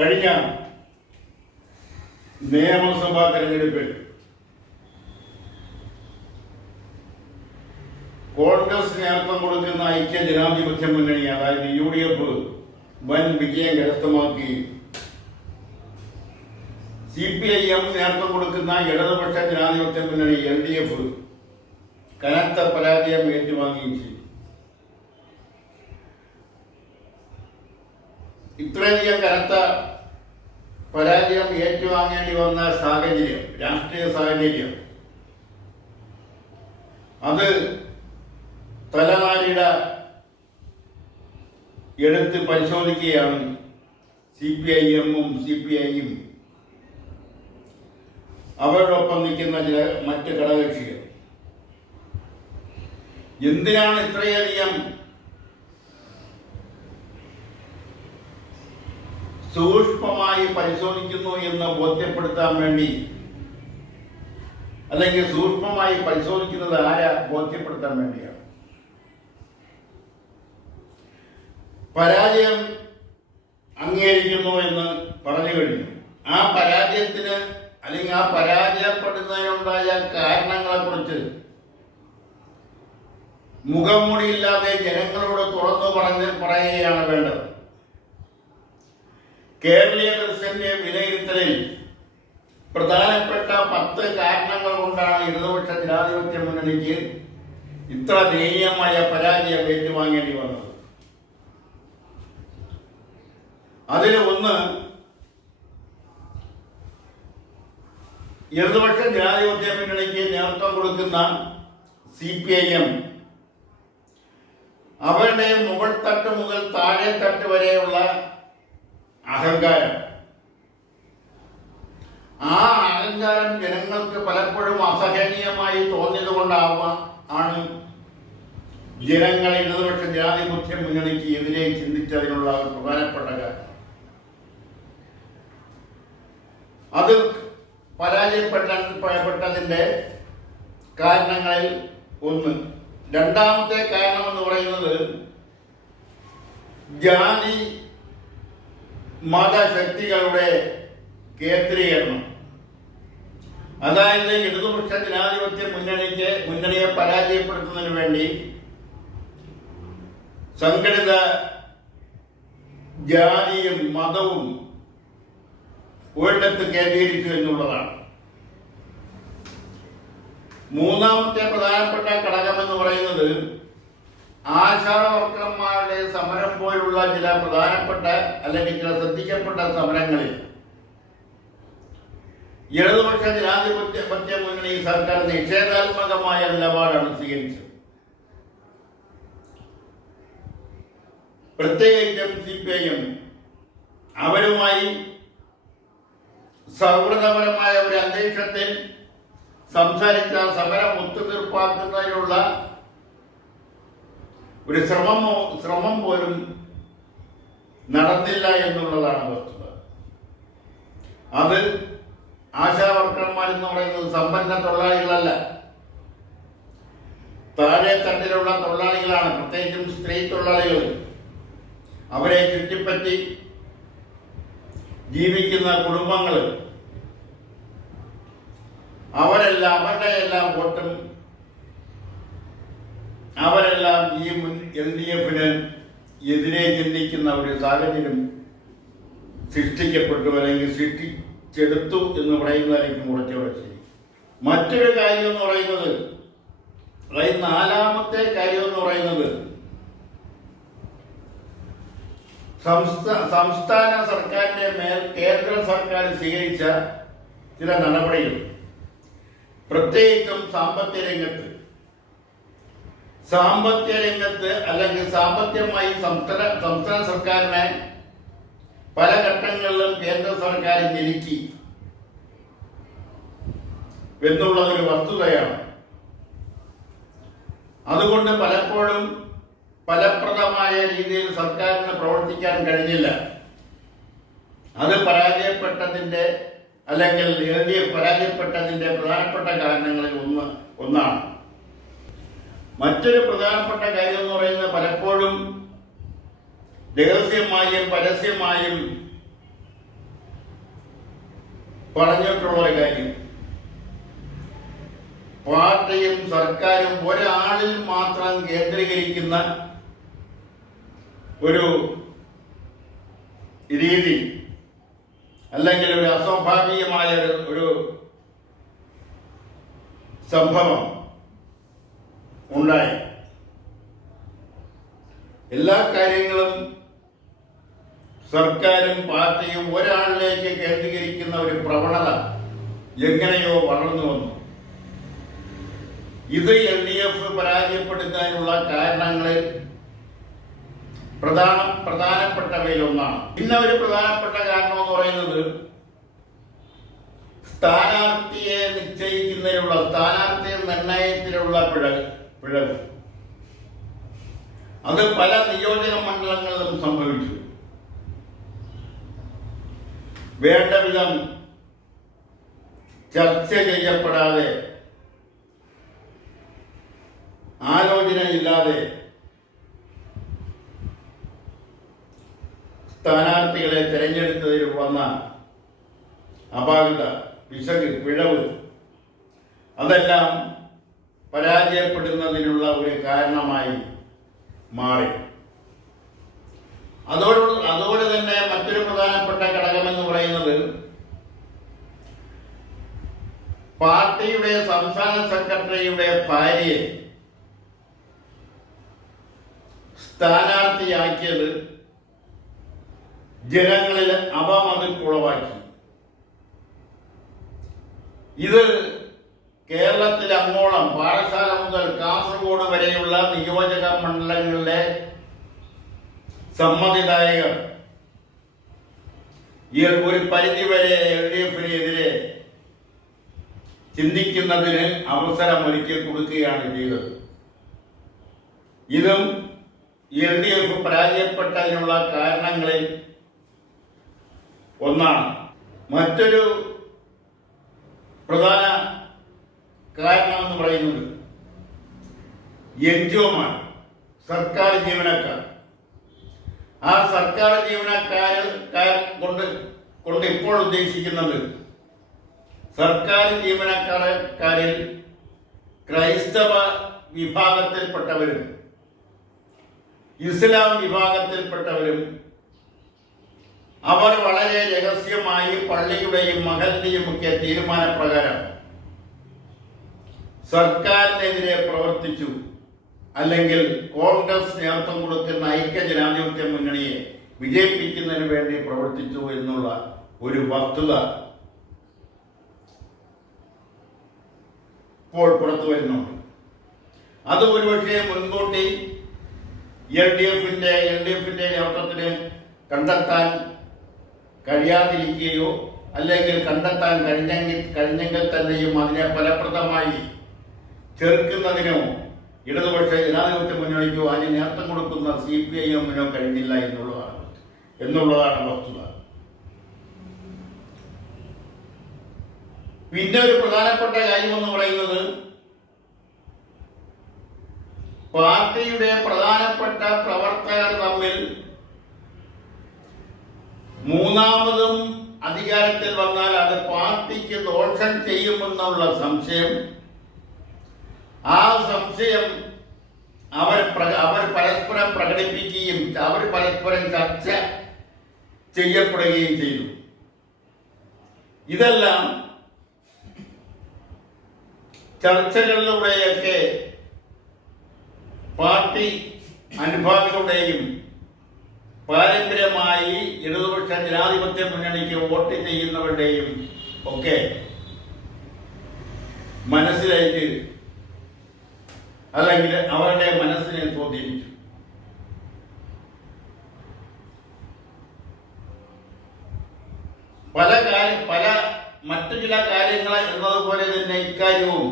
കഴിഞ്ഞ നിയമസഭാ തെരഞ്ഞെടുപ്പിൽ കോൺഗ്രസ് നേതൃത്വം കൊടുക്കുന്ന ഐക്യ ജനാധിപത്യ മുന്നണി, അതായത് UDF, വൻ വിജയം കരസ്ഥമാക്കി CPIM നേതൃത്വം കൊടുക്കുന്ന ഇടതുപക്ഷ ജനാധിപത്യ മുന്നണി LDF കനത്ത പരാജയം ഏറ്റുവാങ്ങുകയും ചെയ്തു. ഇത്രയധികം കനത്ത പരാജയം ഏറ്റുവാങ്ങേണ്ടി വന്ന സാഹചര്യം, രാഷ്ട്രീയ സാഹചര്യം, അത് തലനാരിട എടുത്ത് പരിശോധിക്കുകയാണ് CPIM-ഉം CPI-യും അവരോടൊപ്പം നിൽക്കുന്ന ചില മറ്റ് ഘടകകക്ഷികൾ. എന്തിനാണ് ഇത്രയധികം സൂക്ഷ്മമായി പരിശോധിക്കുന്നു എന്ന് ബോധ്യപ്പെടുത്താൻ വേണ്ടി, അല്ലെങ്കിൽ സൂക്ഷ്മമായി പരിശോധിക്കുന്നത് ആരാ ബോധ്യപ്പെടുത്താൻ വേണ്ടിയാണ്. പരാജയം അംഗീകരിക്കുന്നു എന്ന് പറഞ്ഞു കഴിഞ്ഞു. ആ പരാജയത്തിന് അല്ലെങ്കിൽ ആ പരാജയപ്പെടുന്നതിനുണ്ടായ കാരണങ്ങളെക്കുറിച്ച് മുഖംമൂടിയില്ലാതെ ജനങ്ങളോട് തുറന്നു പറയുകയാണ് വേണ്ടത്. കേരളീയ ദർശന്റെ വിലയിരുത്തലിൽ പ്രധാനപ്പെട്ട 10 കാരണങ്ങൾ കൊണ്ടാണ് ഇടതുപക്ഷ ജനാധിപത്യ മുന്നണിക്ക് ഇത്ര ദയനീയമായ പരാജയം ഏറ്റുവാങ്ങേണ്ടി വന്നത്. അതിൽ ഒന്ന്, ഇടതുപക്ഷ ജനാധിപത്യ മുന്നണിക്ക് നേതൃത്വം കൊടുക്കുന്ന CPIM അവരുടെ മുകൾ തട്ട് മുതൽ താഴെ തട്ട് വരെയുള്ള അഹങ്കാരം. ആ അഹങ്കാരം ജനങ്ങൾക്ക് പലപ്പോഴും അസഹനീയമായി തോന്നിയത് ആണ് ജനങ്ങൾ ഇടതുപക്ഷ ജനാധിപത്യ മുന്നണിക്ക് എതിരെ ചിന്തിച്ചതിനുള്ള പ്രധാനപ്പെട്ട കാര്യം. അത് പരാജയപ്പെട്ടതിന്റെ കാരണങ്ങളിൽ ഒന്ന്. രണ്ടാമത്തെ കാരണം എന്ന് പറയുന്നത് ജാതി മതശക്തികളുടെ കേന്ദ്രീകരണം. അതായത് ഇടതുപക്ഷ ജനാധിപത്യ മുന്നണിയെ പരാജയപ്പെടുത്തുന്നതിന് വേണ്ടി സംഘടിത ജാതിയും മതവും ഒരിടത്ത് കേന്ദ്രീകരിച്ചു എന്നുള്ളതാണ്. മൂന്നാമത്തെ പ്രധാനപ്പെട്ട ഘടകമെന്ന് പറയുന്നത് ആശാവർക്കർമാരുടെ സമരം പോലുള്ള ചില പ്രധാനപ്പെട്ട അല്ലെങ്കിൽ ചില ശ്രദ്ധിക്കപ്പെട്ട സമരങ്ങളിൽ ഇടതുപക്ഷ ജനാധിപത്യ മുന്നണി സർക്കാർ നിഷേധാത്മകമായ നിലപാടാണ് സ്വീകരിച്ചത്. പ്രത്യേകിച്ചും CPIM അവരുമായി സൗഹൃദപരമായ ഒരു അന്തരീക്ഷത്തിൽ സംസാരിച്ച സമരം ഒത്തുതീർപ്പാക്കുന്നതിനുള്ള ഒരു ശ്രമം പോലും നടന്നില്ല എന്നുള്ളതാണ് വസ്തുത. അത് ആശാവർക്കർമാരെന്ന് പറയുന്നത് സമ്പന്ന തൊഴിലാളികളല്ല, താഴെ തട്ടിലുള്ള തൊഴിലാളികളാണ്. പ്രത്യേകിച്ചും സ്ത്രീ തൊഴിലാളികൾ, അവരെ ചുറ്റിപ്പറ്റി ജീവിക്കുന്ന കുടുംബങ്ങൾ, അവരുടെ എല്ലാം വോട്ടും അവരെല്ലാം ഈ LDF-ന് എതിരെ ചിന്തിക്കുന്ന ഒരു സാഹചര്യം സൃഷ്ടിക്കപ്പെട്ടു, അല്ലെങ്കിൽ സൃഷ്ടിച്ചെടുത്തു എന്ന് പറയുന്നതായിരിക്കും കുറച്ചുകൂടെ ശരി. മറ്റൊരു കാര്യം എന്ന് പറയുന്നത്, നാലാമത്തെ കാര്യം എന്ന് പറയുന്നത്, സംസ്ഥാന സർക്കാരിന്റെ മേൽ കേന്ദ്ര സർക്കാർ സ്വീകരിച്ച ചില നടപടികൾ, പ്രത്യേകിച്ചും സാമ്പത്തിക രംഗത്ത് അല്ലെങ്കിൽ സാമ്പത്തികമായി സംസ്ഥാന സർക്കാരിനെ പല ഘട്ടങ്ങളിലും കേന്ദ്ര സർക്കാർ ഞെരുക്കി എന്നുള്ളതൊരു വസ്തുതയാണ്. അതുകൊണ്ട് പലപ്പോഴും ഫലപ്രദമായ രീതിയിൽ സർക്കാരിന് പ്രവർത്തിക്കാൻ കഴിഞ്ഞില്ല. അത് പരാജയപ്പെട്ടതിന്റെ അല്ലെങ്കിൽ LDF പരാജയപ്പെട്ടതിന്റെ പ്രധാനപ്പെട്ട കാരണങ്ങളിൽ ഒന്നാണ്. മറ്റൊരു പ്രധാനപ്പെട്ട കാര്യം എന്ന് പറയുന്നത്, പലപ്പോഴും രഹസ്യമായും പരസ്യമായും പറഞ്ഞിട്ടുള്ള ഒരു കാര്യം, പാർട്ടിയും സർക്കാരും ഒരാളിൽ മാത്രം കേന്ദ്രീകരിക്കുന്ന ഒരു രീതി അല്ലെങ്കിൽ ഒരു അസ്വാഭാവികമായ ഒരു സംഭവം ഉണ്ടായി. എല്ലാ കാര്യങ്ങളും സർക്കാരും പാർട്ടിയും ഒരാളിലേക്ക് കേന്ദ്രീകരിക്കുന്ന ഒരു പ്രവണത എങ്ങനെയോ വളർന്നു വന്നു. ഇത് LDF പരാജയപ്പെടുത്താനുള്ള കാരണങ്ങളിൽ പ്രധാനപ്പെട്ടവയിലൊന്നാണ്. പിന്നെ ഒരു പ്രധാനപ്പെട്ട കാരണം എന്ന് പറയുന്നത് സ്ഥാനാർത്ഥിയെ നിശ്ചയിക്കുന്നതിനുള്ള സ്ഥാനാർത്ഥി നിർണയത്തിലുള്ള പിഴവ്. അത് പല നിയോജക മണ്ഡലങ്ങളിലും സംഭവിച്ചു. വേണ്ട വിധം ചർച്ച ചെയ്യപ്പെടാതെ, ആലോചനയില്ലാതെ സ്ഥാനാർത്ഥികളെ തെരഞ്ഞെടുത്തതിൽ വന്ന അപാകത, പിഴവ്, അതെല്ലാം പരാജയപ്പെടുന്നതിനുള്ള ഒരു കാരണമായി മാറി. അതോടെ തന്നെ മറ്റൊരു പ്രധാനപ്പെട്ട ഘടകമെന്ന് പറയുന്നത് പാർട്ടിയുടെ സംസ്ഥാന സെക്രട്ടറിയുടെ ഭാര്യയെ സ്ഥാനാർത്ഥിയാക്കിയത് ജനങ്ങളിൽ അപമതിപ്പുളവാക്കി. ഇത് കേരളത്തിൽ അങ്ങോളം പാറശാല മുതൽ കാസർഗോഡ് വരെയുള്ള നിയോജക മണ്ഡലങ്ങളിലെ സമ്മതിദായകർ ഒരു പരിധിവരെ LDF-നെതിരെ ചിന്തിക്കുന്നതിന് അവസരമൊരുക്കി കൊടുക്കുകയാണ് ചെയ്തത്. ഇതും LDF പരാജയപ്പെട്ടതിനുള്ള കാരണങ്ങളിൽ ഒന്നാണ്. മറ്റൊരു പ്രധാന കാരണമെന്ന് പറയുന്നത് NGO-മാർ, സർക്കാർ ജീവനക്കാർ. ആ സർക്കാർ ജീവനക്കാർ കൊണ്ട് ഇപ്പോൾ ഉദ്ദേശിക്കുന്നത് സർക്കാർ ജീവനക്കാരിൽ ക്രൈസ്തവ വിഭാഗത്തിൽപ്പെട്ടവരും ഇസ്ലാം വിഭാഗത്തിൽപ്പെട്ടവരും അവർ വളരെ രഹസ്യമായി പള്ളിയുടെയും മഹല്ലിയും ഒക്കെ തീരുമാനപ്രകാരം സർക്കാരിനെതിരെ പ്രവർത്തിച്ചു, അല്ലെങ്കിൽ കോൺഗ്രസ് നേതൃത്വം കൊടുക്കുന്ന ഐക്യജനാധിപത്യ മുന്നണിയെ വിജയിപ്പിക്കുന്നതിന് വേണ്ടി പ്രവർത്തിച്ചു എന്നുള്ള ഒരു വസ്തുത ഇപ്പോൾ പുറത്തു വരുന്നുണ്ട്. അത് ഒരുപക്ഷെ മുൻകൂട്ടി LDF-ന്റെ നേതൃത്വത്തിന് കണ്ടെത്താൻ കഴിയാതിരിക്കുകയോ അല്ലെങ്കിൽ കണ്ടെത്താൻ കഴിഞ്ഞെങ്കിൽ തന്നെയും അതിനെ ഫലപ്രദമായി ചെറുക്കുന്നതിനോ ഇടതുപക്ഷ ജനാധിപത്യ മുന്നണിക്കോ അതിന് നേതൃത്വം കൊടുക്കുന്ന CPIM-നോ കഴിഞ്ഞില്ല എന്നുള്ളതാണ് വസ്തുത. പിന്നെ ഒരു പ്രധാനപ്പെട്ട കാര്യമെന്ന് പറയുന്നത് പാർട്ടിയുടെ പ്രധാനപ്പെട്ട പ്രവർത്തകർ തമ്മിൽ മൂന്നാമതും അധികാരത്തിൽ വന്നാൽ അത് പാർട്ടിക്ക് ദോഷം ചെയ്യുമെന്നുള്ള സംശയം, ആ സംശയം അവർ പരസ്പരം പ്രകടിപ്പിക്കുകയും അവർ പരസ്പരം ചർച്ച ചെയ്യപ്പെടുകയും ചെയ്തു. ഇതെല്ലാം ചർച്ചകളിലൂടെയൊക്കെ പാർട്ടി അനുഭാവികളുടെയും പാരമ്പര്യമായി ഇടതുപക്ഷ ജനാധിപത്യ മുന്നണിക്ക് വോട്ട് ചെയ്യുന്നവരുടെയും ഒക്കെ മനസ്സിലേക്ക് അല്ലെങ്കിൽ അവരുടെ മനസ്സിനെ സ്വാധീനിച്ചു. പല മറ്റു ചില കാര്യങ്ങൾ എന്നതുപോലെ തന്നെ ഇക്കാര്യവും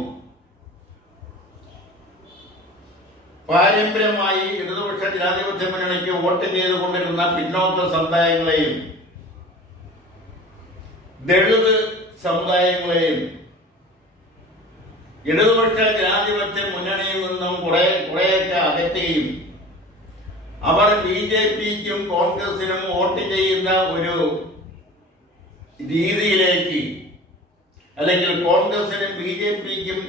പാരമ്പര്യമായി ഇടതുപക്ഷ ജനാധിപത്യ മുന്നണിക്ക് വോട്ട് ചെയ്തുകൊണ്ടിരുന്ന പിന്നോക്ക സമുദായങ്ങളെയും ദളിത് സമുദായങ്ങളെയും ഇടതുപക്ഷ ജനാധിപത്യ മുന്നണിയിൽ നിന്നും കുറെയൊക്കെ അകറ്റുകയും അവർ BJP-ക്കും കോൺഗ്രസിനും വോട്ട് ചെയ്യുന്ന ഒരു രീതിയിലേക്ക് അല്ലെങ്കിൽ കോൺഗ്രസിനും BJPക്കും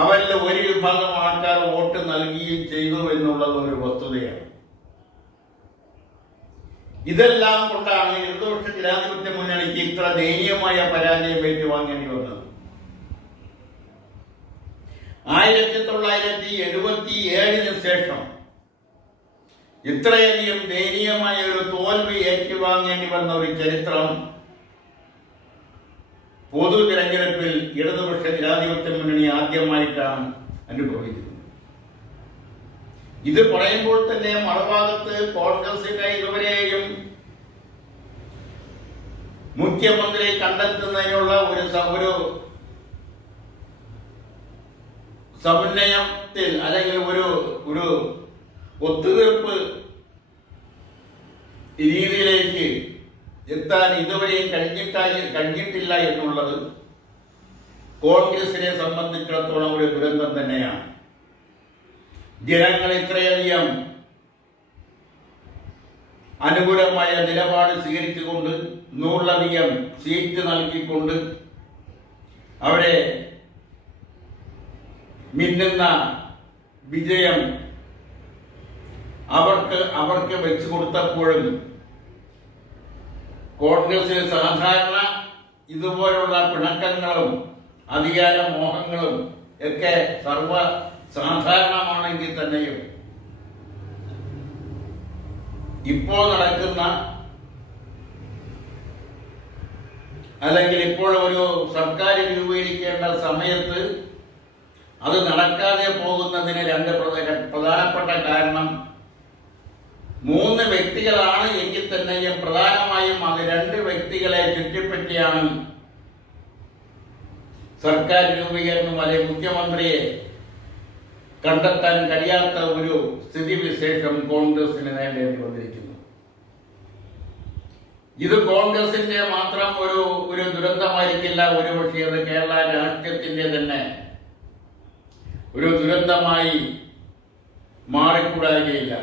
അവരിൽ ഒരു വിഭാഗം ആൾക്കാർ വോട്ട് നൽകുകയും ചെയ്തു എന്നുള്ളത് ഒരു വസ്തുതയാണ്. ഇതെല്ലാം കൊണ്ടാണ് ഇടതുപക്ഷ ജനാധിപത്യ മുന്നണിക്ക് ഇത്ര ദയനീയമായ പരാജയം ഏറ്റുവാങ്ങേണ്ടി വന്നത്. 1977 ശേഷം ഇത്രയധികം ദയനീയമായ ഒരു തോൽവി ഏറ്റുവാങ്ങേണ്ടി വന്ന ഒരു ചരിത്രം പൊതു തിരഞ്ഞെടുപ്പിൽ ഇടതുപക്ഷ ജനാധിപത്യ മുന്നണി ആദ്യമായിട്ടാണ് അനുഭവിക്കുന്നത്. ഇത് പറയുമ്പോൾ തന്നെ മറുഭാഗത്ത് കോൺഗ്രസിനെ ഇതുവരെയും മുഖ്യമന്ത്രി കണ്ടെത്തുന്നതിനുള്ള ഒരു സമന്വയത്തിൽ അല്ലെങ്കിൽ ഒരു ഒത്തുതീർപ്പ് രീതിയിലേക്ക് എത്താൻ ഇതുവരെയും കഴിഞ്ഞിട്ടില്ല എന്നുള്ളത് കോൺഗ്രസിനെ സംബന്ധിച്ചിടത്തോളം ഒരു ദുരന്തം തന്നെയാണ്. ജനങ്ങൾ ഇത്രയധികം അനുകൂലമായ നിലപാട് സ്വീകരിച്ചുകൊണ്ട് 100ലധികം സീറ്റ് നൽകിക്കൊണ്ട് അവരെ മിന്നുന്ന വിജയം അവർക്ക് വെച്ചു കൊടുത്തപ്പോഴും കോൺഗ്രസിൽ സാധാരണ ഇതുപോലുള്ള പിണക്കങ്ങളും അധികാര മോഹങ്ങളും ഒക്കെ സാധാരണമാണെങ്കിൽ തന്നെയും ഇപ്പോൾ നടക്കുന്ന അല്ലെങ്കിൽ ഇപ്പോൾ ഒരു സർക്കാർ രൂപീകരിക്കേണ്ട സമയത്ത് അത് നടക്കാതെ പോകുന്നതിന് രണ്ട് പ്രധാനപ്പെട്ട കാരണം 3 വ്യക്തികളാണ് എങ്കിൽ തന്നെയും പ്രധാനമായും അത് 2 വ്യക്തികളെ ചുറ്റിപ്പറ്റിയാണ് സർക്കാർ രൂപീകരണം അല്ലെങ്കിൽ മുഖ്യമന്ത്രിയെ കണ്ടെത്താൻ കഴിയാത്ത ഒരു സ്ഥിതിവിശേഷം കോൺഗ്രസിന് നേടേണ്ടി വന്നിരിക്കുന്നു. ഇത് കോൺഗ്രസിന്റെ മാത്രം ഒരു ദുരന്തമായിരിക്കില്ല. ഒരുപക്ഷെ അത് കേരള രാഷ്ട്രീയത്തിന്റെ തന്നെ ഒരു ദുരന്തമായി മാറിക്കൂടാകുകയില്ല.